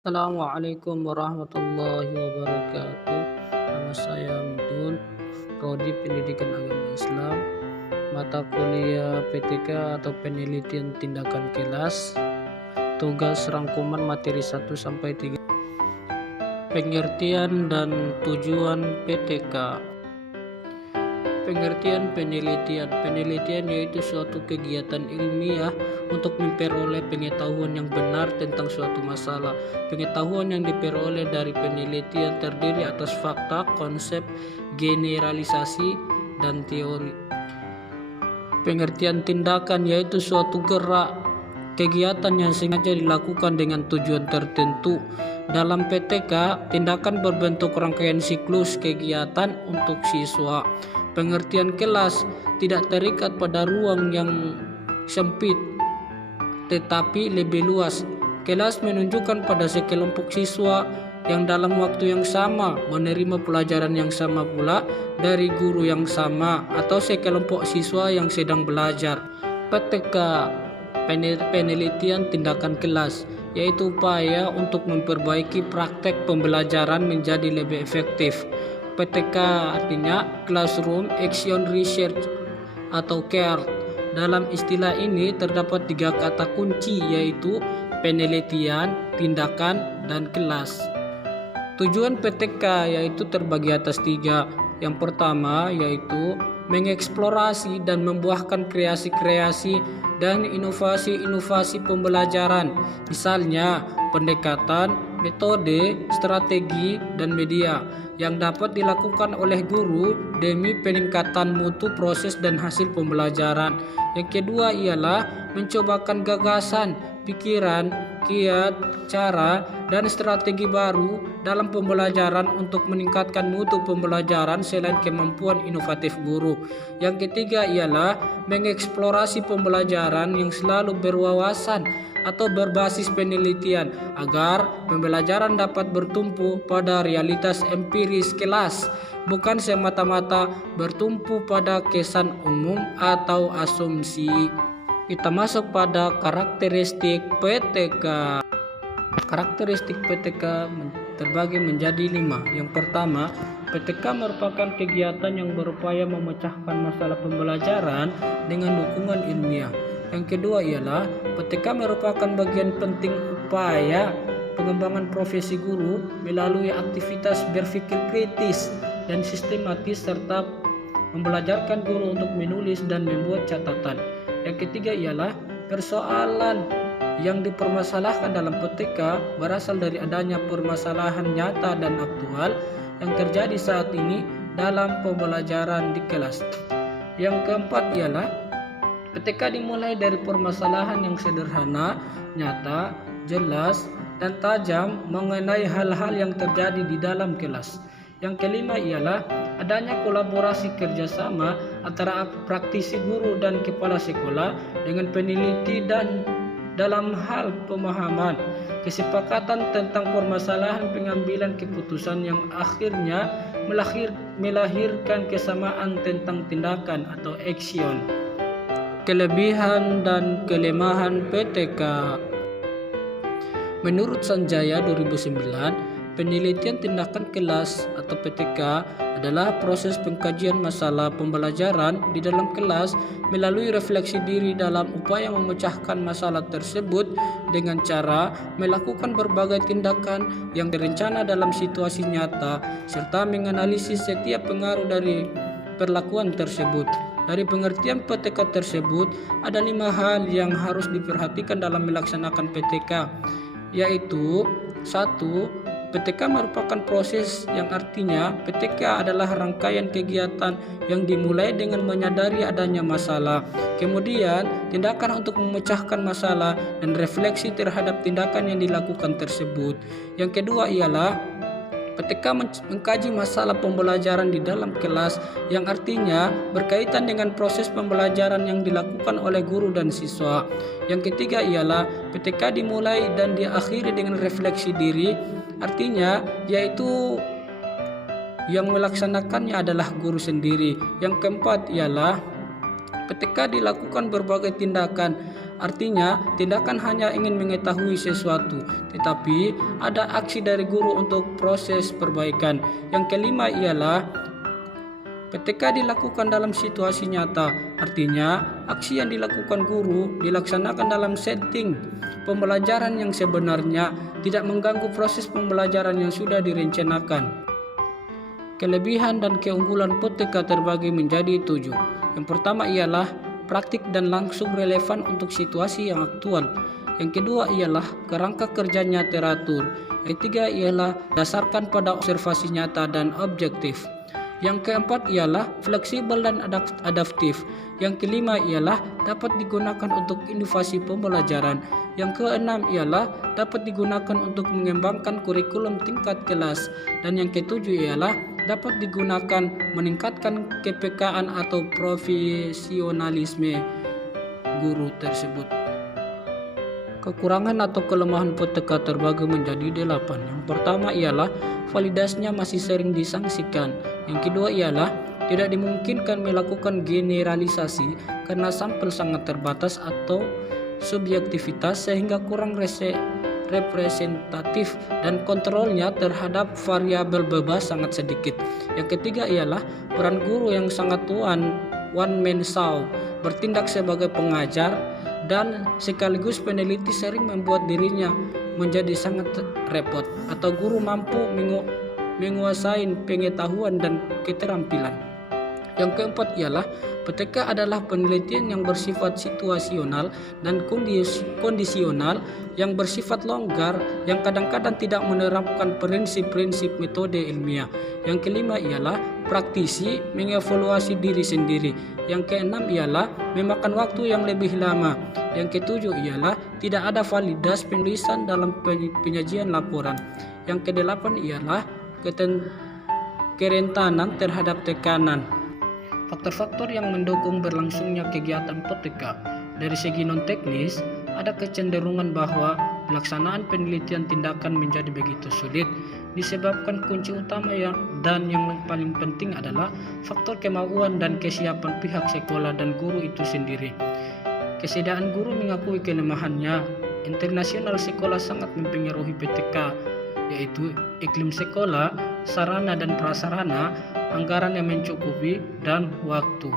Assalamualaikum warahmatullahi wabarakatuh. Nama saya Midun, Prodi Pendidikan Agama Islam, mata kuliah PTK atau Penelitian Tindakan Kelas, tugas rangkuman materi 1 sampai 3. Pengertian dan tujuan PTK. Pengertian penelitian. Penelitian yaitu suatu kegiatan ilmiah untuk memperoleh pengetahuan yang benar tentang suatu masalah. Pengetahuan yang diperoleh dari penelitian terdiri atas fakta, konsep, generalisasi, dan teori. Pengertian tindakan yaitu suatu gerak kegiatan yang sengaja dilakukan dengan tujuan tertentu. Dalam PTK, tindakan berbentuk rangkaian siklus kegiatan untuk siswa. Pengertian kelas tidak terikat pada ruang yang sempit, tetapi lebih luas. Kelas menunjukkan pada sekelompok siswa yang dalam waktu yang sama menerima pelajaran yang sama pula dari guru yang sama atau sekelompok siswa yang sedang belajar. PTK penelitian tindakan kelas yaitu upaya untuk memperbaiki praktek pembelajaran menjadi lebih efektif. PTK artinya Classroom Action Research atau CARE. Dalam istilah ini terdapat 3 kata kunci yaitu penelitian, tindakan, dan kelas. Tujuan PTK yaitu terbagi atas 3. Yang pertama yaitu mengeksplorasi dan membuahkan kreasi-kreasi dan inovasi-inovasi pembelajaran, misalnya pendekatan, metode, strategi, dan media yang dapat dilakukan oleh guru demi peningkatan mutu proses dan hasil pembelajaran. Yang kedua ialah mencobakan gagasan, pikiran, kiat, cara, dan strategi baru dalam pembelajaran untuk meningkatkan mutu pembelajaran selain kemampuan inovatif guru. Yang ketiga ialah mengeksplorasi pembelajaran yang selalu berwawasan atau berbasis penelitian agar pembelajaran dapat bertumpu pada realitas empiris kelas, bukan semata-mata bertumpu pada kesan umum atau asumsi. Kita masuk pada karakteristik PTK. Karakteristik PTK terbagi menjadi 5. Yang pertama, PTK merupakan kegiatan yang berupaya memecahkan masalah pembelajaran dengan dukungan ilmiah. Yang kedua ialah PTK merupakan bagian penting upaya pengembangan profesi guru melalui aktivitas berpikir kritis dan sistematis serta membelajarkan guru untuk menulis dan membuat catatan. Yang ketiga ialah persoalan yang dipermasalahkan dalam PTK berasal dari adanya permasalahan nyata dan aktual yang terjadi saat ini dalam pembelajaran di kelas. Yang keempat ialah PTK dimulai dari permasalahan yang sederhana, nyata, jelas, dan tajam mengenai hal-hal yang terjadi di dalam kelas. Yang kelima ialah adanya kolaborasi kerjasama antara praktisi guru dan kepala sekolah dengan peneliti dan dalam hal pemahaman, kesepakatan tentang permasalahan pengambilan keputusan yang akhirnya melahirkan kesamaan tentang tindakan atau action. Kelebihan dan kelemahan PTK. Menurut Sanjaya 2009, penelitian tindakan kelas atau PTK adalah proses pengkajian masalah pembelajaran di dalam kelas melalui refleksi diri dalam upaya memecahkan masalah tersebut dengan cara melakukan berbagai tindakan yang direncana dalam situasi nyata serta menganalisis setiap pengaruh dari perlakuan tersebut. Dari pengertian PTK tersebut, ada 5 hal yang harus diperhatikan dalam melaksanakan PTK, yaitu 1. PTK merupakan proses yang artinya PTK adalah rangkaian kegiatan yang dimulai dengan menyadari adanya masalah, kemudian tindakan untuk memecahkan masalah dan refleksi terhadap tindakan yang dilakukan tersebut. Yang kedua ialah PTK mengkaji masalah pembelajaran di dalam kelas yang artinya berkaitan dengan proses pembelajaran yang dilakukan oleh guru dan siswa. Yang ketiga ialah PTK dimulai dan diakhiri dengan refleksi diri, artinya yaitu yang melaksanakannya adalah guru sendiri. Yang keempat ialah ketika dilakukan berbagai tindakan Artinya, tindakan hanya ingin mengetahui sesuatu, tetapi ada aksi dari guru untuk proses perbaikan. Yang kelima ialah PTK dilakukan dalam situasi nyata. Artinya, aksi yang dilakukan guru dilaksanakan dalam setting pembelajaran yang sebenarnya, tidak mengganggu proses pembelajaran yang sudah direncanakan. Kelebihan dan keunggulan PTK terbagi menjadi 7. Yang pertama ialah praktik dan langsung relevan untuk situasi yang aktual. Yang kedua ialah kerangka kerjanya teratur. Yang ketiga ialah dasarkan pada observasi nyata dan objektif. Yang keempat ialah fleksibel dan adaptif. Yang kelima ialah dapat digunakan untuk inovasi pembelajaran. Yang keenam ialah dapat digunakan untuk mengembangkan kurikulum tingkat kelas. Dan yang ketujuh ialah dapat digunakan meningkatkan kepekaan atau profesionalisme guru tersebut. Kekurangan atau kelemahan PTK terbagi menjadi 8. Yang pertama ialah validasinya masih sering disangsikan. Yang kedua ialah tidak dimungkinkan melakukan generalisasi karena sampel sangat terbatas atau subjektivitas sehingga kurang representatif dan kontrolnya terhadap variabel bebas sangat sedikit. Yang ketiga ialah peran guru yang sangat one man show, bertindak sebagai pengajar dan sekaligus peneliti sering membuat dirinya menjadi sangat repot atau guru mampu menguasai pengetahuan dan keterampilan. Yang keempat ialah PTK adalah penelitian yang bersifat situasional dan kondisional, yang bersifat longgar, yang kadang-kadang tidak menerapkan prinsip-prinsip metode ilmiah. Yang kelima ialah praktisi mengevaluasi diri sendiri. Yang keenam ialah memakan waktu yang lebih lama. Yang ketujuh ialah tidak ada validas penulisan dalam penyajian laporan. Yang kedelapan ialah kerentanan terhadap tekanan. Faktor-faktor yang mendukung berlangsungnya kegiatan PTK. Dari segi non-teknis, ada kecenderungan bahwa pelaksanaan penelitian tindakan menjadi begitu sulit disebabkan kunci utama yang paling penting adalah faktor kemauan dan kesiapan pihak sekolah dan guru itu sendiri. Kesediaan guru mengakui kelemahannya. Internasional sekolah sangat mempengaruhi PTK, yaitu iklim sekolah, sarana dan prasarana, anggaran yang mencukupi, dan waktu.